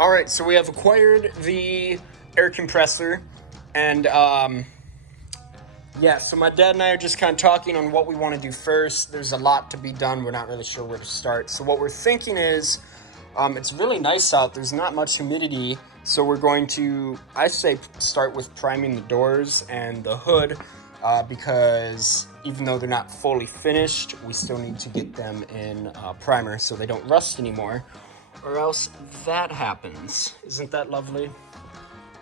All right, so we have acquired the air compressor, and yeah, so my dad and I are just kind of talking on what we want to do first. There's a lot to be done. We're not really sure where to start. So what we're thinking is, it's really nice out. There's not much humidity, so we're going to, I say, start with priming the doors and the hood, because even though they're not fully finished, we still need to get them in primer so they don't rust anymore, or else that happens. Isn't that lovely?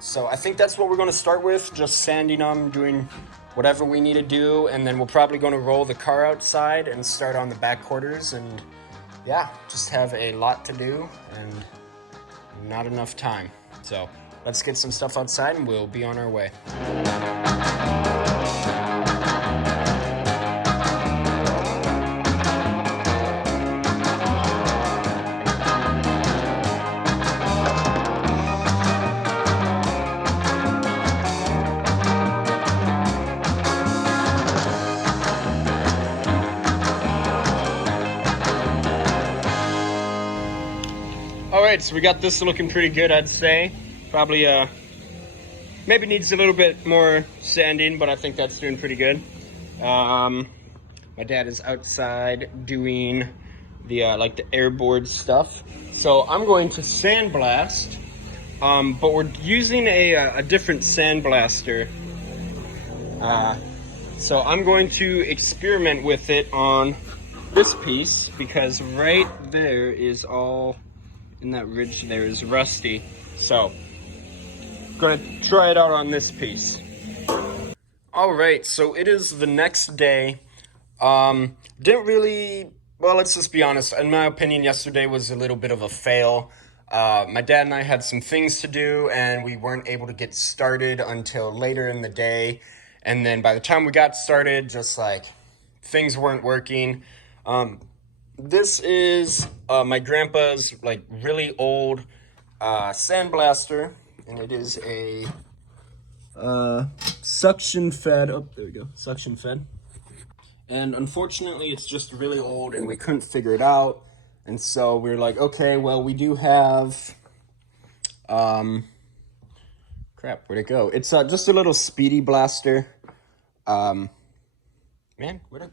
So I think that's what we're going to start with, just sanding them, doing whatever we need to do, and then we're probably going to roll the car outside and start on the back quarters, and yeah, just have a lot to do and not enough time. So let's get some stuff outside and we'll be on our way. All right, so we got this looking pretty good, I'd say. Probably maybe needs a little bit more sanding, but I think that's doing pretty good. My dad is outside doing the like the airboard stuff. So I'm going to sandblast, but we're using a different sandblaster. So I'm going to experiment with it on this piece, because right there is all in that ridge there is rusty. So I'm gonna try it out on this piece. All right, so it is the next day. Didn't really, well, let's just be honest. In my opinion, yesterday was a little bit of a fail. My dad and I had some things to do, and we weren't able to get started until later in the day. And then by the time we got started, just like things weren't working. This is my grandpa's like really old sandblaster, and it is a suction fed. Oh, there we go, suction fed. And unfortunately, it's just really old, and we couldn't figure it out. And so we were like, okay, well, we do have crap. Where'd it go? It's just a little speedy blaster. Man, where'd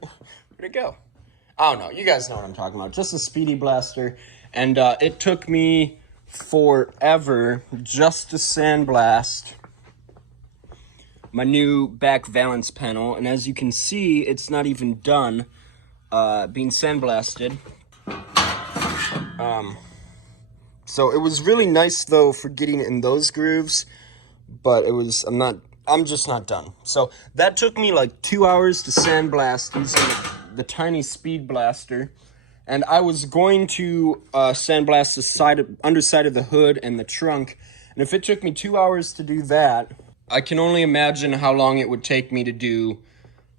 it go? I don't know. You guys know what I'm talking about. Just a speedy blaster. And it took me forever just to sandblast my new back valance panel. And as you can see, it's not even done being sandblasted. So it was really nice, though, for getting in those grooves. But it was, I'm just not done. So that took me like 2 hours to sandblast using the tiny speed blaster, and I was going to sandblast the underside of the hood and the trunk, and if it took me 2 hours to do that, I can only imagine how long it would take me to do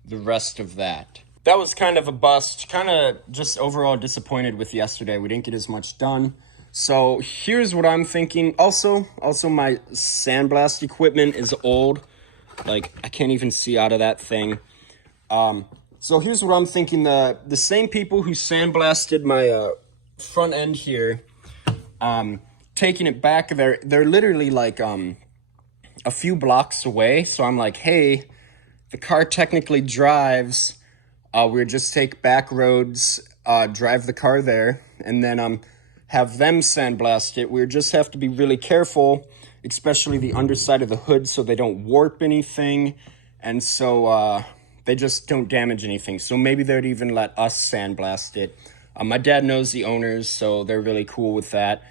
the rest of that. That was kind of a bust, kind of just overall disappointed with yesterday. We didn't get as much done. So here's what I'm thinking. Also my sandblast equipment is old. Like, I can't even see out of that thing. So here's what I'm thinking. The same people who sandblasted my front end here, taking it back, they're literally like a few blocks away. So I'm like, hey, the car technically drives. We'll just take back roads, drive the car there, and then have them sandblast it. We just have to be really careful, especially the underside of the hood, so they don't warp anything, and so they just don't damage anything. So maybe they'd even let us sandblast it. My dad knows the owners, so they're really cool with that.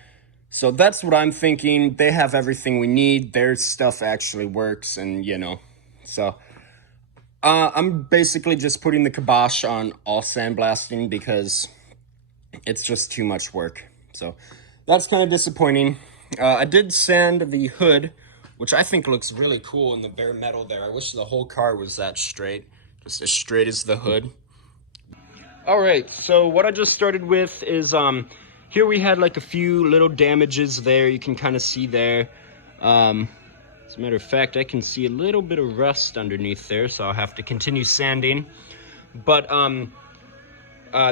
So that's what I'm thinking. They have everything we need. Their stuff actually works, and you know. So I'm basically just putting the kibosh on all sandblasting because it's just too much work. So that's kind of disappointing. I did sand the hood, which I think looks really cool in the bare metal there. I wish the whole car was that straight, just as straight as the hood. All right, so what I just started with is, here we had like a few little damages there. You can kind of see there. As a matter of fact, I can see a little bit of rust underneath there, so I'll have to continue sanding. But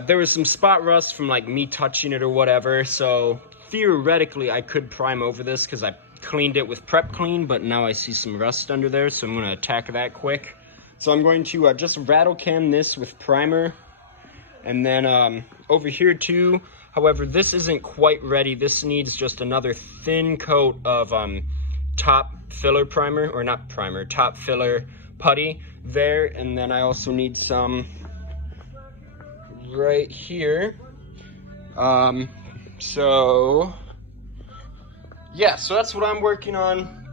there was some spot rust from like me touching it or whatever, so theoretically, I could prime over this because I cleaned it with Prep Clean, but now I see some rust under there, so I'm going to attack that quick. So I'm going to just rattle can this with primer. And then over here too, however, this isn't quite ready. This needs just another thin coat of top filler primer, or not primer, top filler putty there. And then I also need some right here. So yeah, so that's what I'm working on.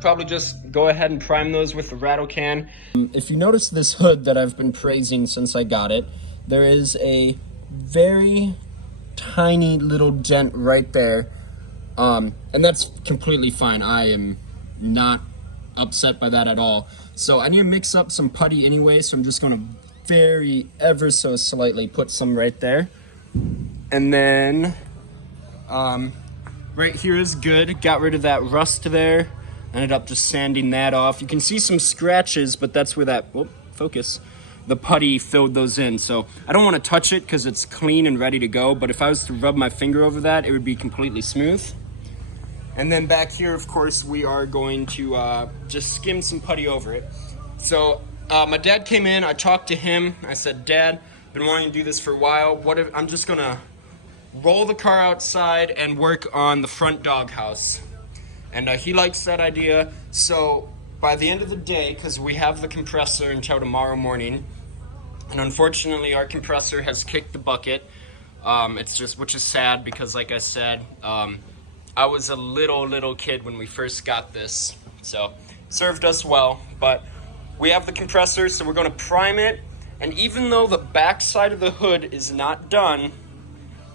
Probably just go ahead and prime those with the rattle can. If you notice this hood that I've been praising since I got it, there is a very tiny little dent right there. And that's completely fine. I am not upset by that at all. So I need to mix up some putty anyway, so I'm just gonna very ever so slightly put some right there. And then right here is good. Got rid of that rust there. Ended up just sanding that off. You can see some scratches, but that's where that, the putty filled those in. So I don't want to touch it because it's clean and ready to go, but if I was to rub my finger over that, it would be completely smooth. And then back here, of course, we are going to just skim some putty over it. So my dad came in, I talked to him. I said, Dad, been wanting to do this for a while. What if I'm just gonna roll the car outside and work on the front doghouse? And he likes that idea. So by the end of the day, because we have the compressor until tomorrow morning, and unfortunately our compressor has kicked the bucket. It's just, which is sad because like I said, I was a little kid when we first got this, so served us well. But we have the compressor, so we're going to prime it. And even though the back side of the hood is not done,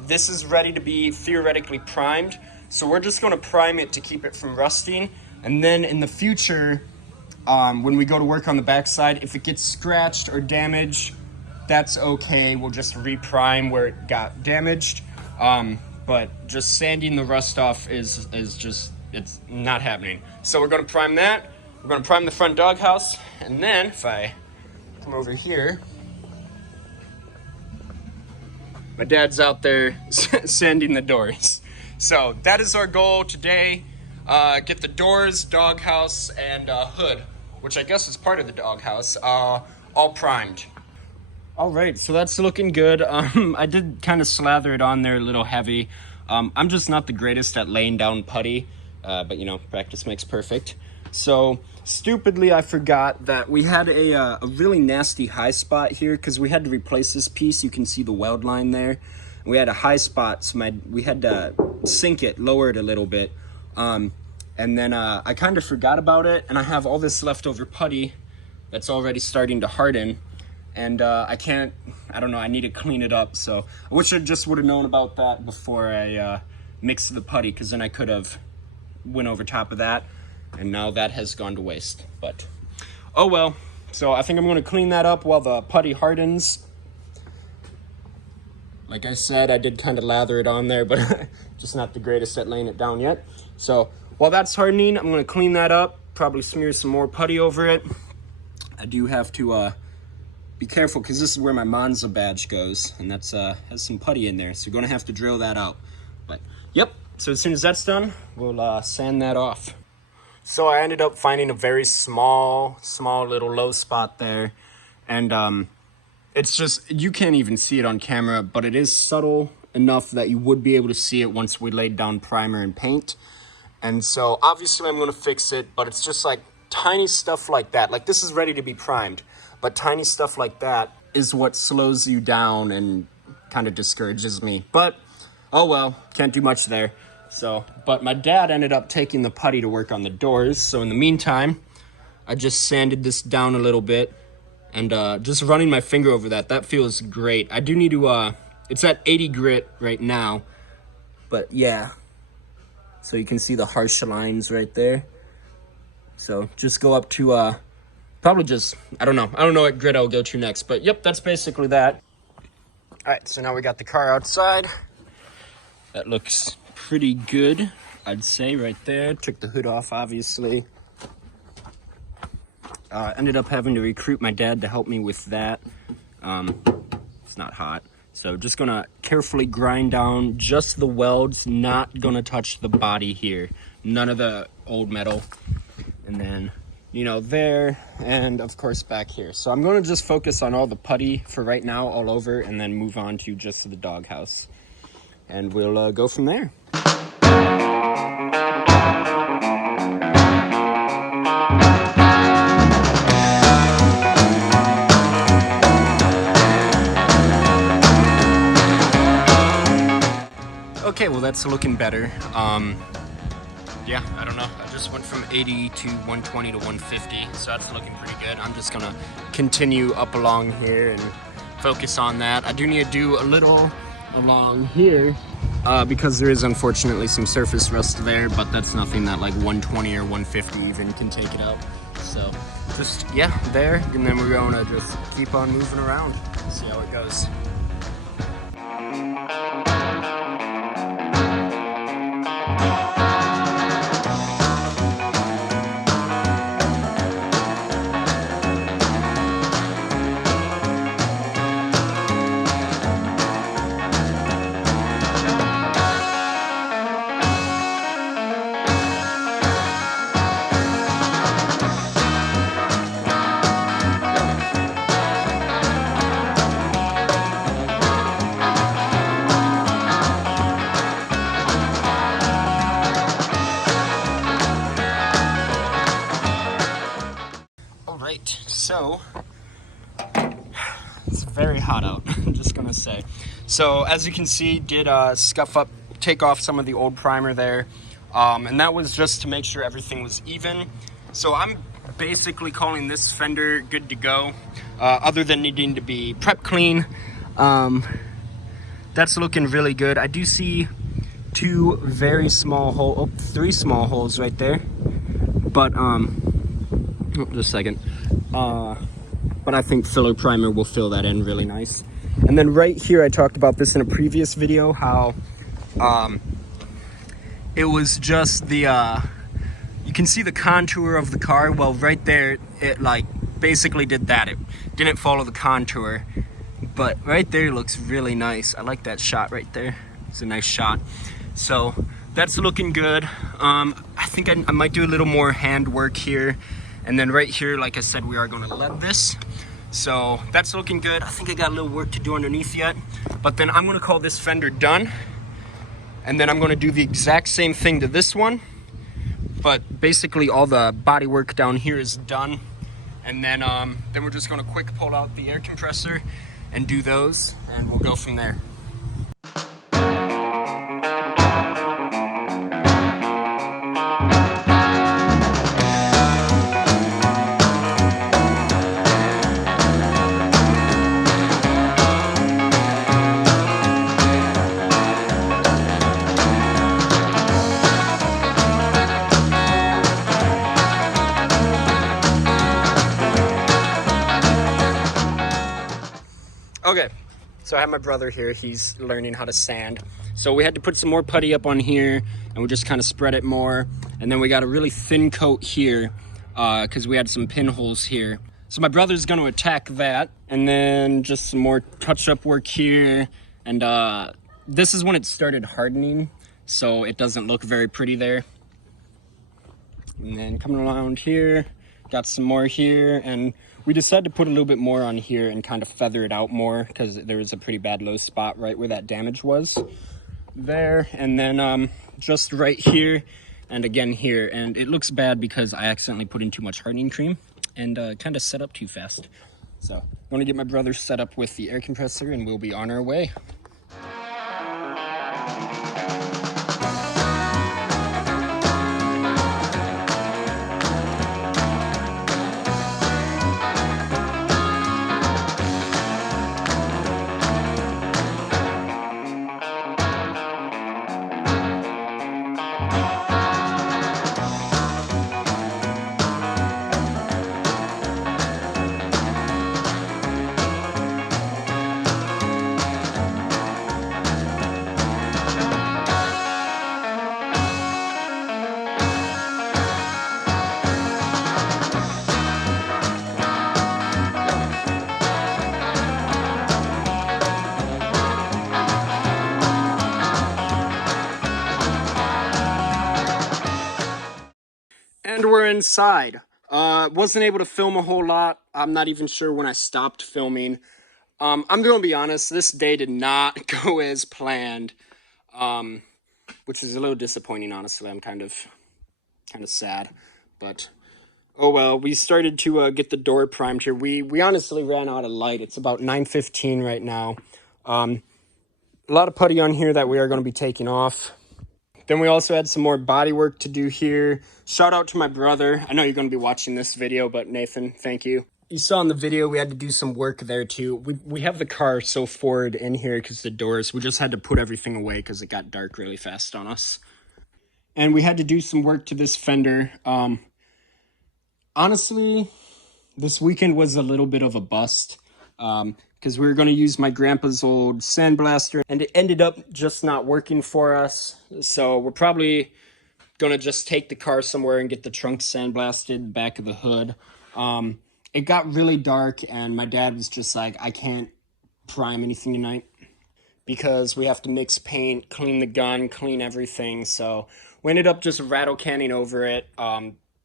this is ready to be theoretically primed. So we're just going to prime it to keep it from rusting. And then in the future, when we go to work on the backside, if it gets scratched or damaged, that's okay. We'll just reprime where it got damaged. But just sanding the rust off is just, it's not happening. So we're going to prime that. We're going to prime the front doghouse. And then if I come over here, my dad's out there sanding the doors. So that is our goal today. Get the doors, doghouse, and hood, which I guess is part of the doghouse, all primed. All right, so that's looking good. I did kind of slather it on there a little heavy. I'm just not the greatest at laying down putty, but you know, practice makes perfect. So stupidly, I forgot that we had a really nasty high spot here because we had to replace this piece. You can see the weld line there. We had a high spot, so we had to sink it, lower it a little bit. And then I kind of forgot about it, and I have all this leftover putty that's already starting to harden. And I don't know, I need to clean it up. So I wish I just would have known about that before I mixed the putty, because then I could have went over top of that. And now that has gone to waste. But, oh well. So I think I'm going to clean that up while the putty hardens. Like I said, I did kind of lather it on there, but just not the greatest at laying it down yet. So while that's hardening, I'm going to clean that up, probably smear some more putty over it. I do have to be careful because this is where my Monza badge goes, and that's has some putty in there, so you're going to have to drill that out. But yep, so as soon as that's done, we'll sand that off. So I ended up finding a very small little low spot there, and it's just, you can't even see it on camera, but it is subtle enough that you would be able to see it once we laid down primer and paint. And so obviously I'm going to fix it, but it's just like tiny stuff like that. Like this is ready to be primed, but tiny stuff like that is what slows you down and kind of discourages me. But oh well, can't do much there. So, but my dad ended up taking the putty to work on the doors. So in the meantime, I just sanded this down a little bit. And just running my finger over that feels great. I do need to, it's at 80 grit right now. But yeah, so you can see the harsh lines right there. So just go up to, probably just, I don't know what grit I'll go to next. But yep, that's basically that. All right, so now we got the car outside. That looks pretty good, I'd say, right there. Took the hood off, obviously. Ended up having to recruit my dad to help me with that. It's not hot. So just gonna carefully grind down just the welds, not gonna touch the body here. None of the old metal. And then, you know, there, and of course back here. So I'm gonna just focus on all the putty for right now all over, and then move on to just the doghouse. And we'll go from there. Okay, well that's looking better. Yeah, I don't know. I just went from 80 to 120 to 150, so that's looking pretty good. I'm just gonna continue up along here and focus on that. I do need to do a little along here because there is unfortunately some surface rust there, but that's nothing that like 120 or 150 even can take it out. So just, yeah, there, and then we're gonna just keep on moving around, see how it goes. Alright, so it's very hot out, I'm just gonna say. So as you can see, did take off some of the old primer there, and that was just to make sure everything was even. So I'm basically calling this fender good to go, other than needing to be prep clean. That's looking really good. I do see three small holes right there, but just a second. But I think filler primer will fill that in really nice. And then right here, I talked about this in a previous video, how it was just the, you can see the contour of the car. Well, right there, it like basically did that. It didn't follow the contour, but right there looks really nice. I like that shot right there. It's a nice shot. So that's looking good. I think I might do a little more hand work here. And then right here, like I said, we are gonna lead this. So that's looking good. I think I got a little work to do underneath yet, but then I'm gonna call this fender done. And then I'm gonna do the exact same thing to this one, but basically all the body work down here is done. And then we're just gonna quick pull out the air compressor and do those, and we'll go from there. Okay, so I have my brother here. He's learning how to sand. So we had to put some more putty up on here, and we just kind of spread it more. And then we got a really thin coat here because we had some pinholes here. So my brother's going to attack that, and then just some more touch-up work here. And this is when it started hardening, so it doesn't look very pretty there. And then coming around here, got some more here, and we decided to put a little bit more on here and kind of feather it out more because there was a pretty bad low spot right where that damage was there. And then just right here and again here. And it looks bad because I accidentally put in too much hardening cream and kind of set up too fast. So I'm going to get my brother set up with the air compressor and we'll be on our way. inside. Wasn't able to film a whole lot. I'm not even sure when I stopped filming. I'm gonna be honest, this day did not go as planned, which is a little disappointing, honestly. I'm kind of sad, but oh well. We started to get the door primed here. We honestly ran out of light. It's about 9:15 right now. A lot of putty on here that we are going to be taking off. Then we also had some more body work to do here. Shout out to my brother. I know you're going to be watching this video, but Nathan, thank you. You saw in the video we had to do some work there too. We have the car so forward in here because the doors, we just had to put everything away because it got dark really fast on us. And we had to do some work to this fender. Honestly, this weekend was a little bit of a bust. Because we were going to use my grandpa's old sandblaster, and it ended up just not working for us. So we're probably going to just take the car somewhere and get the trunk sandblasted, back of the hood. It got really dark, and my dad was just like, I can't prime anything tonight because we have to mix paint, clean the gun, clean everything. So we ended up just rattle canning over it.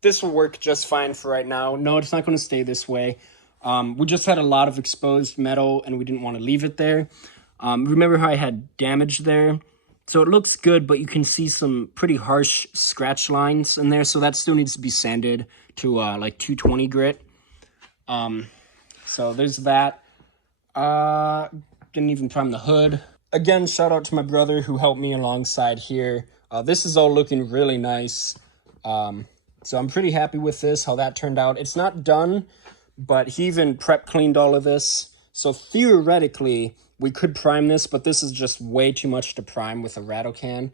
This will work just fine for right now. No, it's not going to stay this way. We just had a lot of exposed metal and we didn't want to leave it there. Remember how I had damage there? So it looks good, but you can see some pretty harsh scratch lines in there. So that still needs to be sanded to like 220 grit. So there's that. Didn't even prime the hood. Again, shout out to my brother who helped me alongside here. This is all looking really nice. So I'm pretty happy with this, how that turned out. It's not done, but he even prep cleaned all of this. So theoretically, we could prime this, but this is just way too much to prime with a rattle can.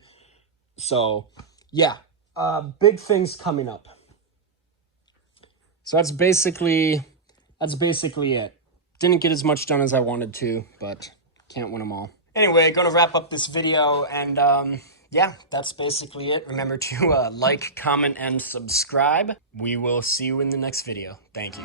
So yeah, big things coming up. So that's basically it. Didn't get as much done as I wanted to, but can't win them all. Anyway, gonna wrap up this video, and yeah, that's basically it. Remember to like, comment, and subscribe. We will see you in the next video. Thank you.